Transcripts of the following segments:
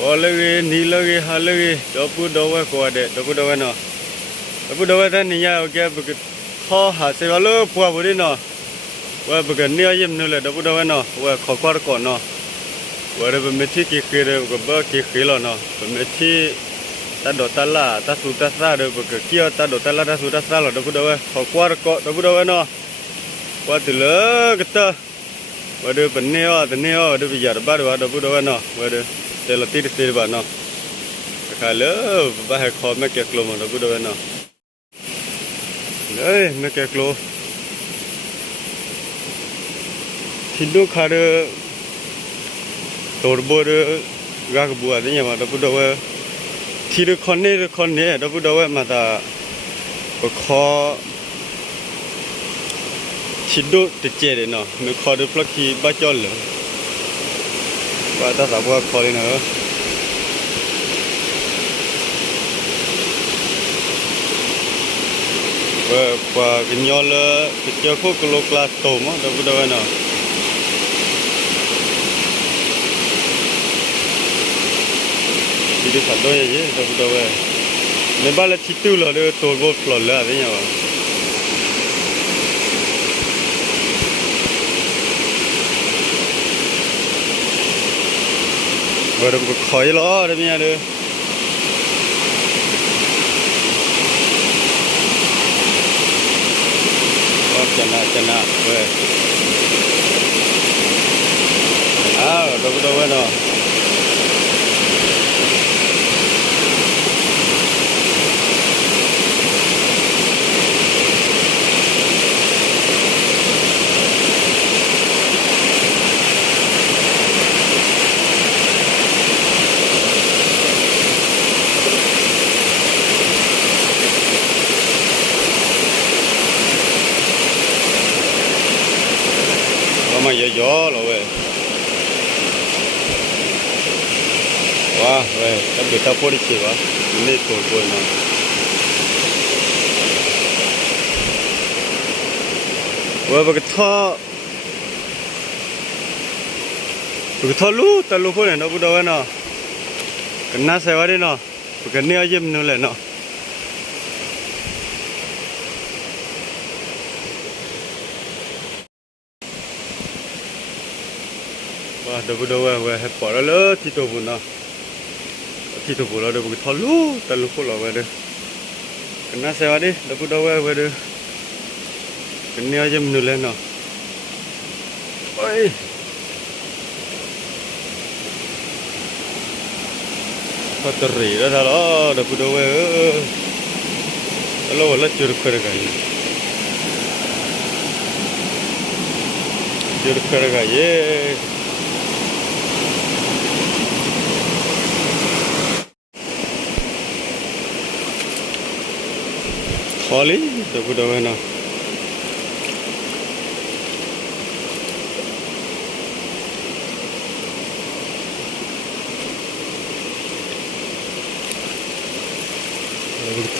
ว่าเลยนี่เลยฮาเลยดับพูดเอาไว้กว่าเด็ดดับพูดเอาไว้เนาะดับพูดเอาไว้ท่านนี่ยาโอเคบุกข้อหาเสียว่าเลยพัวบุรีเนาะว่าบุกเนี่ยยิ้มนู่นเลยดับพูดเอาไว้เนาะว่าขอควาก่อนเนาะว่าเราเป็นเมที่กี่คืนเลยบุกบ้ากี่คืนแล้วเนาะเป็นเมที่ตาดตาลาตาสุตาซาเลยบุกเกี่ยวตาดตาลาตาสุตาซาแล้วดับพูดเอาไว้ขอควาก่อนดับพูดเอาไว้เนาะว่าถึงเลยก็ต่อว่าเดี๋ยวเป็นเนี่ยว่าเดี๋ยวไปหยาดบ้านว่าดับพูดเอาไว้เนาะว่าเดี๋ยวเตลตีเตลบ้านเนาะข้าเลิกบ้าให้คอไม่เก็บลมเราพูดเอาเนาะเลยไม่เก็บลมที่ดูข้าเดตัวบัวเดกากบัวเนี่ยมาเราพูดเอาที่ดูคนนี้เราพูดเอามาตาก็คอที่ดูติดเจเลยเนาะนึกคอดูพลักที่บ้าจอลเลยว่าตาสาวบัวคอเลยเนาะว่ากินยอเลยกินยอคู่กับโลกลาโตมั้งเราพูดเอาเนาะที่ดูสัตว์ด้วยยังเราพูดเอาในบ้านเราที่ตู้เราเดือตัวบัวปลอดเลยอะไรเงี้ยวะว่าเราคอยล้ออะไรเงี้ยเด้อchana we do bueno mà gió rồi về wow về tao bị tao phô đi chịu á nên tuổi tuổi mà về cái thọ lú tao lú phô này nó bắt đầu nó cái nát xe vào đi nó cái neo dìm nữa lại nó đâu về hết bỏ lỡ thì tôi buồn nào thì tôi buồn là đâu cái thò lú ta lú phô về đây cái nát xe đi đâu về đây cái neo dâm nửa lên nào ôi thật tệ rồi đó đâu về lâu là chưa được cái gì Holly, đâu đâu nào.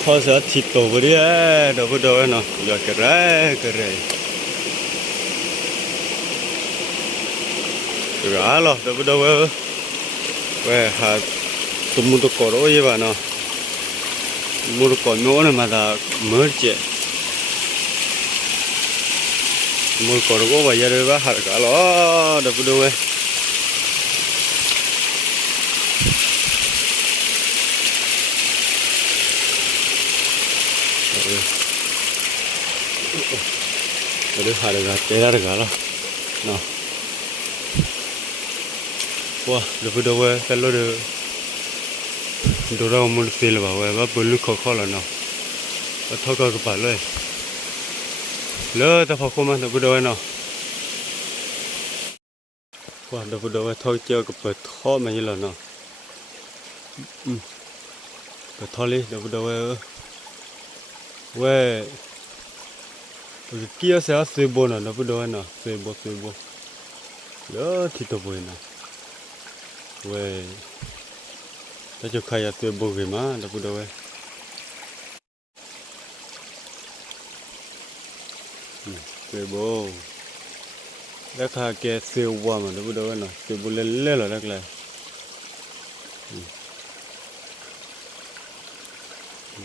Khó sẽ thịt tổ vào đi đâu nào. Giờ cái rễ. Rã lo, đâu. Về hạt tụm một cỏ đó vậy bạn nào. Một con nhỏ này mà là mới chết một con gỗ bây giờ rồi hạt cả nó đập đâu ấy rồi hạt được cái ra được cả rồi nào wow đập đâu ấy cái lối được đồ ra một phê là bảo vệ và bự lực khó là nào và thôi cái bảnเลยlỡ ta phô mà đâu đâu nào qua đâu thôi chơi cái bật khó mà như là nào bật thôi đi đâu về cái kia sẽ xây bộ nào đâu xây bộ lỡ thì đâu nào về ta chụp khai từ bầu về má đâu có đâu ấy từ bầu đã khai kia siêu qua mà đâu có đâu ấy nào từ bầu lên rồi đó là ไ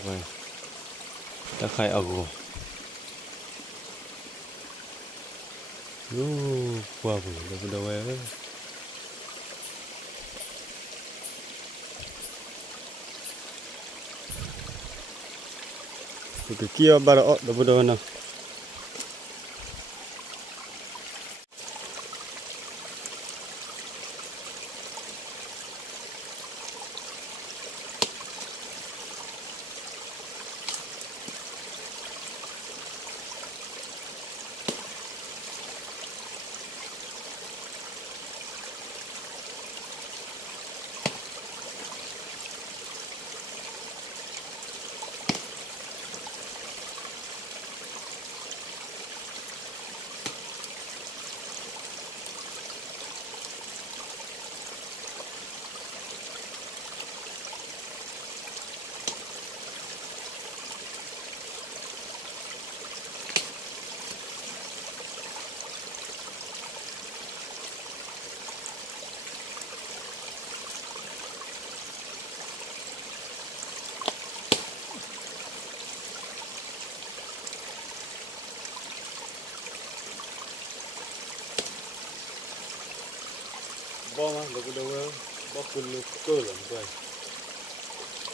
ว้ตะไคร้เอากูยูกว่าบุเดี๋ยวเดี๋ยวไว้กูเกี่ยวบาร์ออเดี๋ยวเดี๋ยวนะบ่มาเดี๋ยวเดี๋ยวบ่คุณลูกเกิดหรือไม่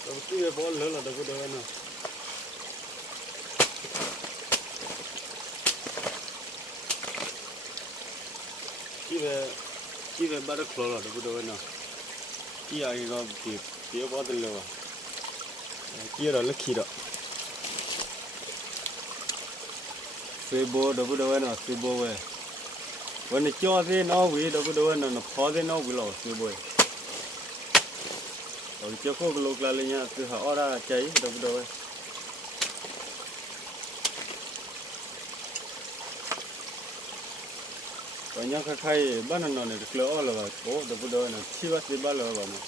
เดี๋ยวที่บ่เหลือแล้วเดี๋ยวเดี๋ยวนะที่บาร์คลอร์เดี๋ยวเดี๋ยวนะที่ไอ้ก็ที่บ่ได้เลยว่ะที่เราเลิกขี้ละเซโบเดี๋ยวเดี๋ยวนะเซโบเว้ยวันนี้จ้าที่น้องวิ่งเดี๋ยวเดี๋ยวนะพอที่น้องวิ่งหล่อเซโบเอาเจ้าของลูกหลานเนี่ยคือหาอะไรใจเดี๋ยวเดี๋ยววันนี้ใครบ้านนั้นเนี่ยเกลืออะไรวะโอ้เดี๋ยวเดี๋ยวนะที่ว่าที่บ้านเราบ้างนะ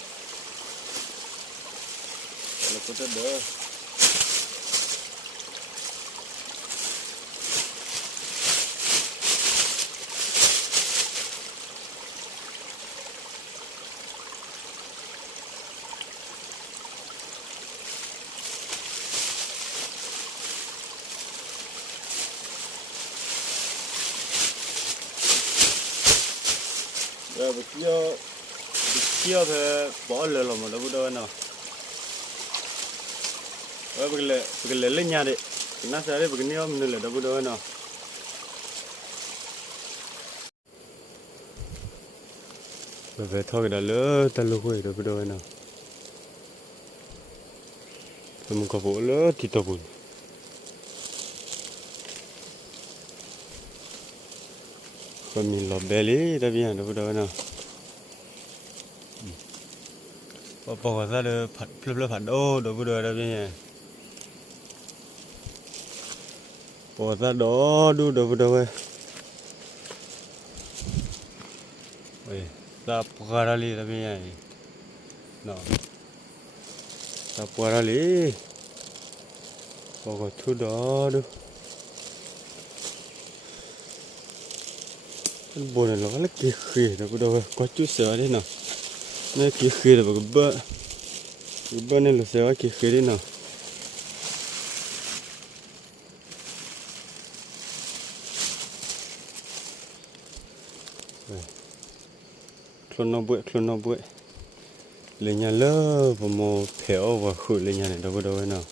แล้วก็จะเด้อไปเที่ยวไปบ่อเลยหรอมั้งเดี๋ยวเดี๋ยวนะไปเลยเล่นยาดิน่าจะได้ไปกินยามันเลยเดี๋ยวเดี๋ยวนะไปทอดกันเลยตะลุยเดี๋ยวเดี๋ยวนะทำกับผมเลยที่ตะบุญก็มีหลอดเบลลี่แต่เบี้ยเดี๋ยวเดี๋ยวนะพอก็ซะเด้อผัดเพลิดผัดโอ้เดี๋ยวเดี๋ยวเบี้ยพอซะดอดูเดี๋ยวเดี๋ยวเว้ยซาปการาลีแต่เบี้ยเนาะซาปการาลีพอก็ทุดอดูบนเราแล้วกี่ขีดเดี๋ยวเดี๋ยวก็จุดเสือดิเนาะนี่กี่ขีดเดี๋ยวก็เบ้อนี่เราเสือกี่ขีดดิเนาะคลนเอาบุ้ยเลยเนี่ยเลิกผมมองแผลว่าขุดเลยเนี่ยเดี๋ยวเดี๋ยวเนาะ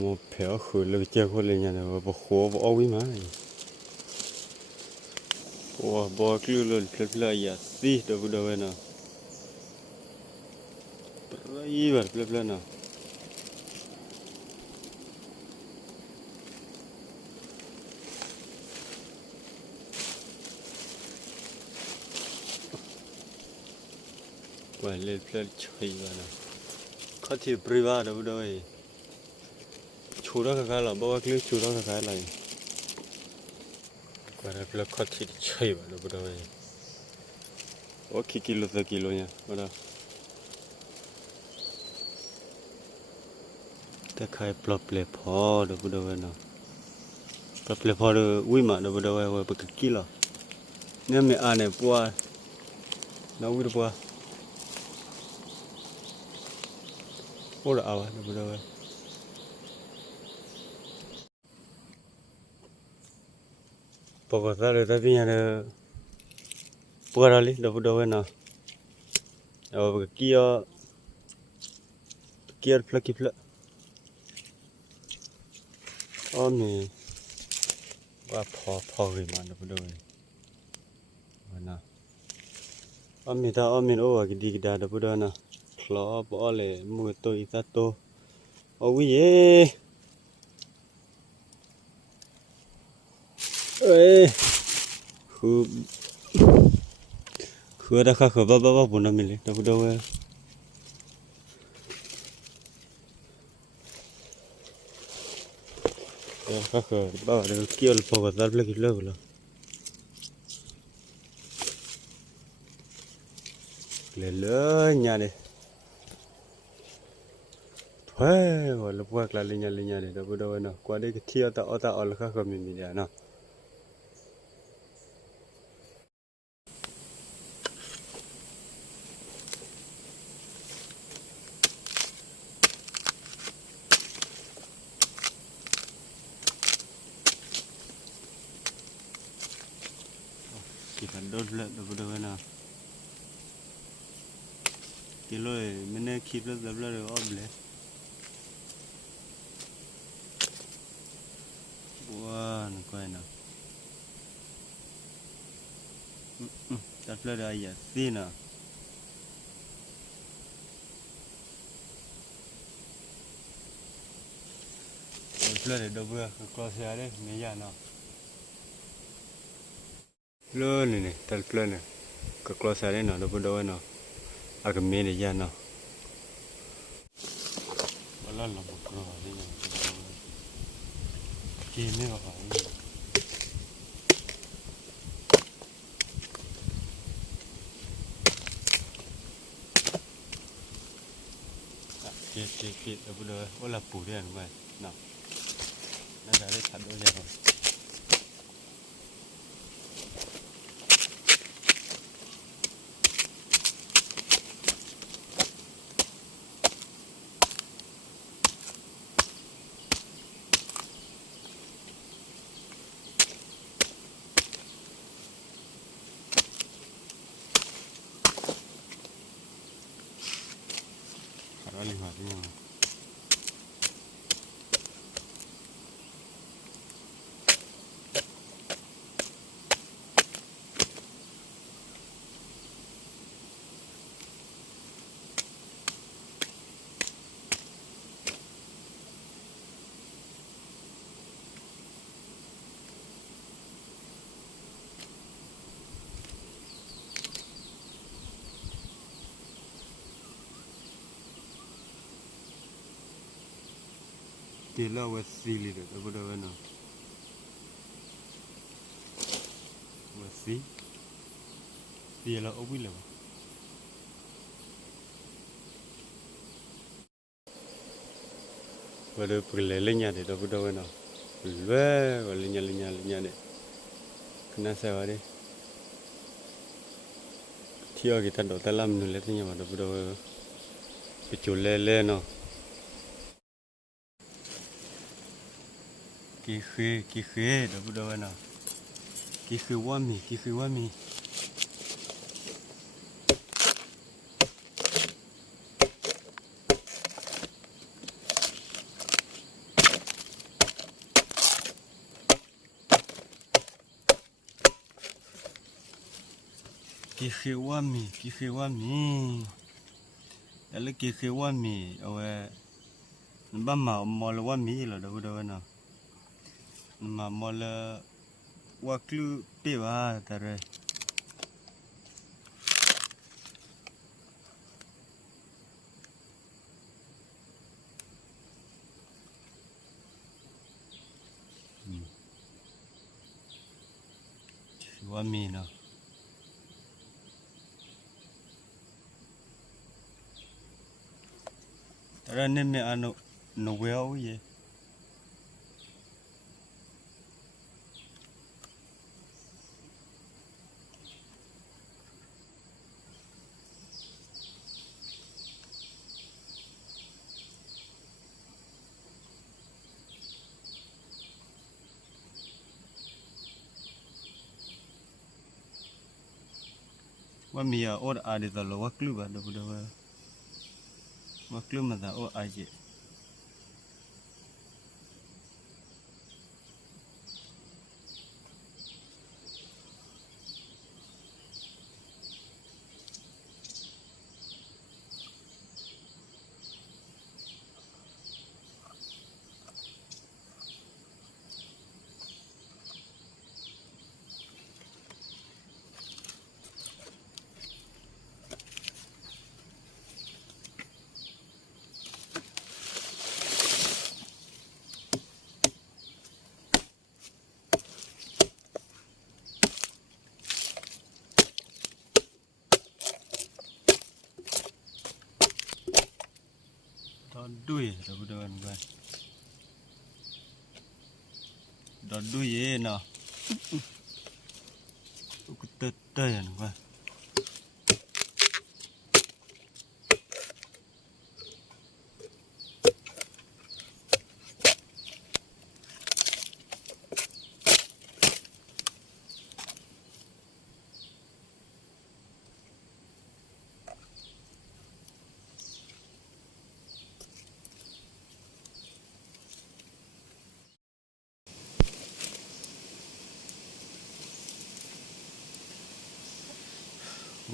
มองแผลขุดเลยเจ้าคนเลยเนี่ยว่าบ่ขัวบ่เอาไว้มาว่าบ่กลือเลยเพลย์อย่าสิเดี๋ยวเดี๋ยวเนาะปรายแบบเพลย์เนาะว่าเล่นเพลย์ช่วยว่าเนาะเขาที่ปริวาเดี๋ยวเดี๋ยวชูรักกันหรอบ่ว่ากลือชูรักกันอะไรว่าเพลย์เขาที่ช่วยว่าเดี๋ยวเดี๋ยวโอเคกิโลต่อกิโลเนี่ยว่าแต่ใครปลอบเลยพอเดี๋ยวเดี๋ยวเนาะปลอบเลยพอเดี๋ยววิ่งมาเดี๋ยวเดี๋ยวว่าไปกี่กิโลเนี่ยไม่อ่านเนี่ยปัว nó biết bữa ô là ảo nó bữa đâu bỏ vào ra rồi ta đi nhà nó bữa ra đi đâu đâu nào ở kia kia plug kia plug mìnhว่าพอเลยมันนะพอดูมันนะมีตามีโอ้กิดีกิดาดพอดูนะคลอบอเลยมือโตอีตาโตโอ้ยเย่เอ้ยคือได้ค่ะคือบ้าบุญนะมิเลยพอดูเว้ยค่ะคือบ้าเดี๋ยวเกี่ยวพอกับตาเล็กเล็กเลยเลยเนี่ยเลยเฮ้ยว่าลูกว่าคลาลิญาเลยแต่พอดูนะกว่าได้เที่ยวตาเอาละค่ะก็มีเดียนะกี่พันโดนเลยแต่พอดูนะกี่เลยไม่เนี่ยคิดแล้วแบบเลยอ้อมเลยว้านึกว่านะตัดเลยได้ยังสินะตัดเลยดับเบิ้ลก็คลอสอะไรไม่ยากนะเลยนี่ตัดเลยเนี่ยก็คลอสอะไรนะดับเบิ้ลด้วยนะอาก็ไม่ได้ยากนะวันละเราบอกเราอะไรเนี่ยกินไม่ออกกินดับเบิ้ลด้วยว่าเราปูได้หรือไม่นะน่าจะได้ทัดด้วยยังไงอะไรมาที่ยังตีละวัดซีเลยดับเบิ้ลด้วยนะวัดซีตีละอบวิลล์ว่าเดี๋ยวไปเล่นเนี่ยเดี๋ยวไปดูกันนะเว้ยว่าเล่นเนี่ยเนี่ยคุณน่าเสียวดิเที่ยวกี่ตันโดดตะล่ำนู่นเล่นเนี่ยมาเดี๋ยวไปดูไปจุดเล่นเนาะกี่คือเดี๋ยวไปดูกันนะกี่คือว่ามีกี่คือว่ามีแล้วกี่คือว่ามีเอาไว้บ้านหมามอลว่ามีเหรอเดี๋ยวดูกันนะมามอลว่าคลูเปีว่าแต่ไรว่ามีเนาะแต่ละเนี่ยไม่เอาโนเวลเย่ ว่ามีอ่ะโอ๊ตอาเดตลอว่ากลุ่มอ่ะเดี๋ยวพูดว่าว่ากลุ่มมันแต่โอ๊ตอาเจตอนดุยเดี๋ยวพูดว่ากันตอนดุยเนาะกูเตะเตะนะว่า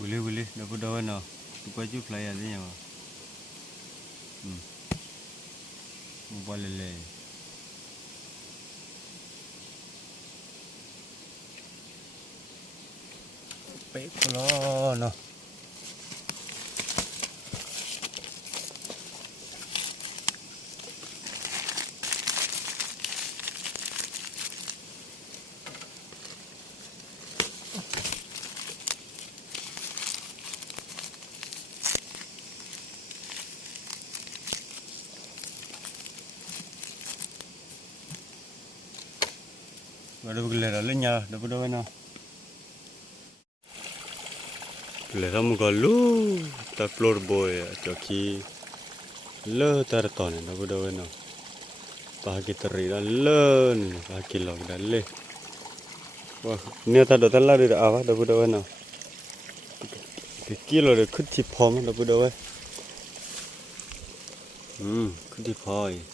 วิลลี่เดี๋ยวพูดว่าเนาะตัวก็จุดไฟอะไรอย่างเงี้ยมูบอลเลยเป๊ะก็ล้อเนาะว่าเดี๋ยวกูเลยละเล่นยาเดี๋ยวพูดว่าเนาะเลยทำก็รู้แต่ฟลอร์บอยจะขี้เลิศแต่ตอนนี้เดี๋ยวพูดว่าเนาะปากกิตรีละเลิศปากกิลอกดันเลยว่าเนี่ยถ้าเดี๋ยวท่านเล่าเดี๋ยวเอาวะเดี๋ยวพูดว่าเนาะกิโลเดี๋ยวขึ้นที่พอมั้งเดี๋ยวพูดว่าขึ้นที่พออีก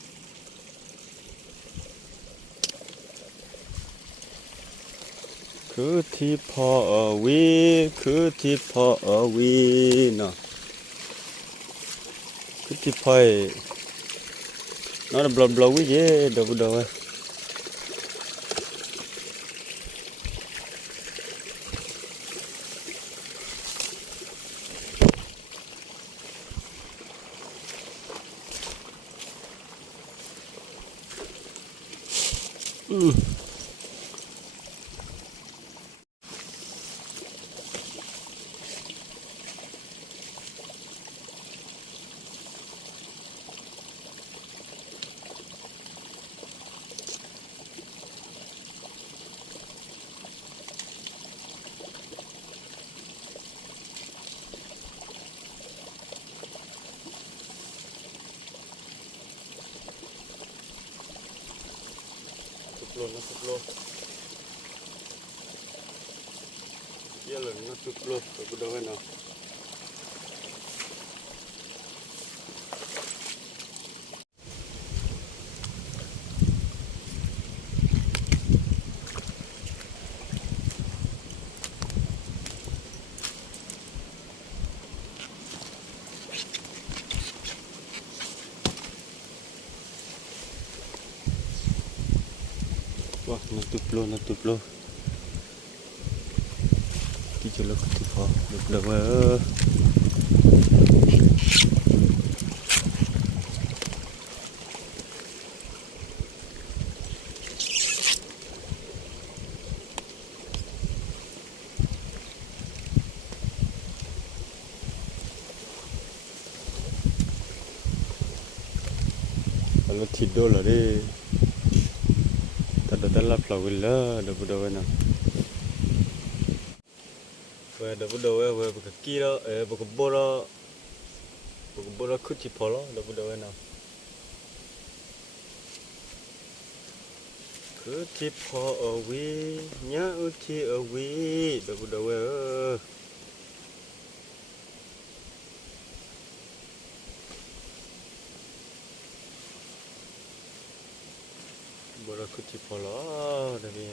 คือที่พอวีคือที่พอวีเนาะคือที่พอนั่นบล็อกบล็อกวิเย่เดี๋ยวพูดว่าtuplon na tuplon yellow na tuplon kebudangan na wah na tuplon kita lo ketipa berapa kalau tidur lah deh tak ada flower lah dah berapa nak wah dah berapa wah berkaki lah berkebor ketipa lah dah berapa nak ketipa awi nya uti awi dah berapa เราคุที่พอล้อเดี๋ยวนี้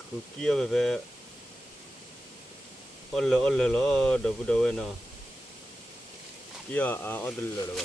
คุกี้เอาไปอ่อนเลยล้อเดี๋ยวพูดเอาไว้นะกี้อ่อนเลยแล้วก็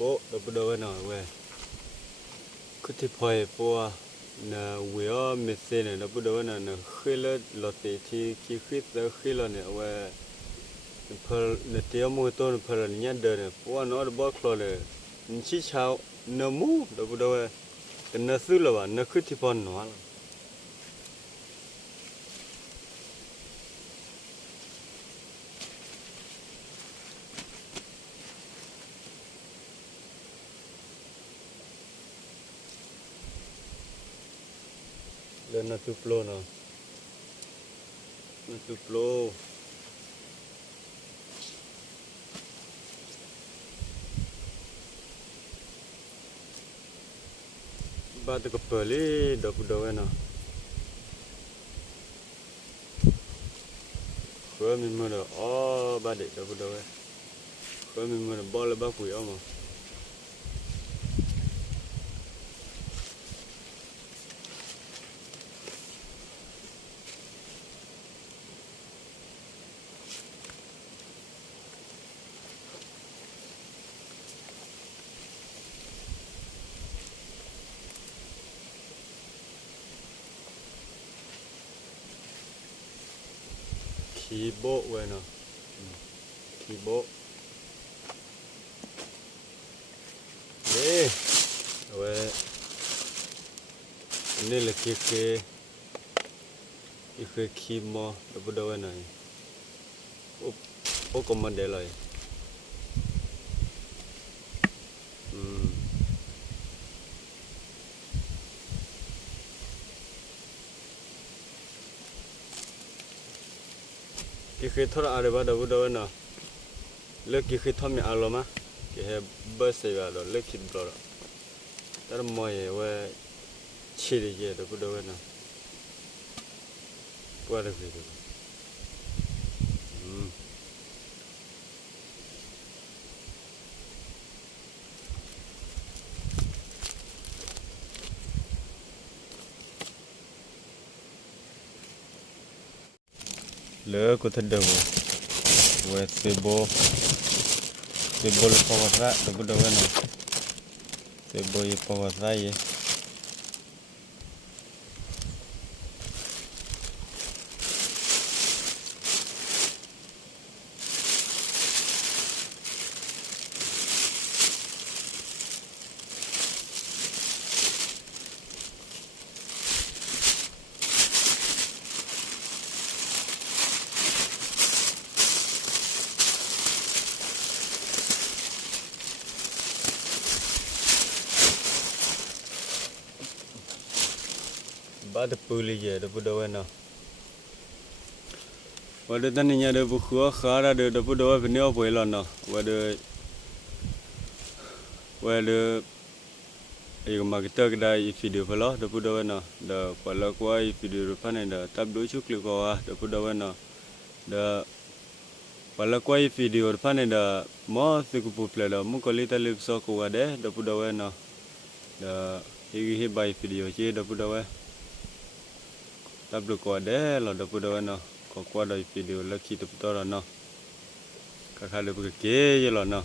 โบเดี๋ยวพูดเอาไว้นะเว้ยคุที่พอยปัวน่ะเวียไม่เส้นเดี๋ยวพูดเอาไว้นะน่ะขึ้นแล้วลอตเตอรี่ที่ขึ้นแล้วขึ้นแล้วเนี่ยเว้ยเพอเนี่ยเที่ยวมือต้นเพอเนี่ยเดินเนี่ยปัวน้อยบอกคลอเลยนี่เช้าเนื้อหมูเดี๋ยวพูดเอาไว้แต่เนื้อซื้อแล้ววะเนื้อคุที่พอหนอเลยน่าตุปโลนะน่าตุปโลบ้านตะกับเปลี่ยเดี๋ยวพูดเอาไว้นะเพื่อมีมือเด้ออ๋อบ้านเด็กเดี๋ยวพูดเอาไว้เพื่อมีมือเด้อบอลเลยบ้าคุยเอามาขี่โบไว้นะขี่โบเด้เอาไว้นี่แหละคือขี่มอเดี๋ยวพูดเอาไว้หน่อยโอ้โอ้ก็มันเดเลยอืมคือทอดอะไรบ้างเดี๋ยวพูดเอาไว้นะเลิกคือทอดมีอารมณ์อ่ะคือให้เบอร์เสียแล้วเลิกคิดบล้อแต่ละมวยว่าชีริเยเดี๋ยวพูดเอาไว้นะปวดเลยอืมเลิกก็ทัดเดิมเว้ยเซโบเลยพอว่าซะเดี๋ยวพูดเอาไว้นะเซโบยพอว่าซะยี่ Ba de puli je de pudawa na. Wa de tan nya de bu khua khara de pudawa phne o pwe la na. Wa de ai ma ke ta da I video phalo de pudawa na. Da pala kwa I video pha ne da tab do chu click wa de pudawa na. Da pala kwa I video pha ne da mo se ku pu pla da mu ko le ta le so ko wa de pudawa na. Da hi bai video che de pudawa. Tab ko de lo de pudawa na. Ko kwa da video la ki de pudawa na. Ka kha le bu ke ye lo na.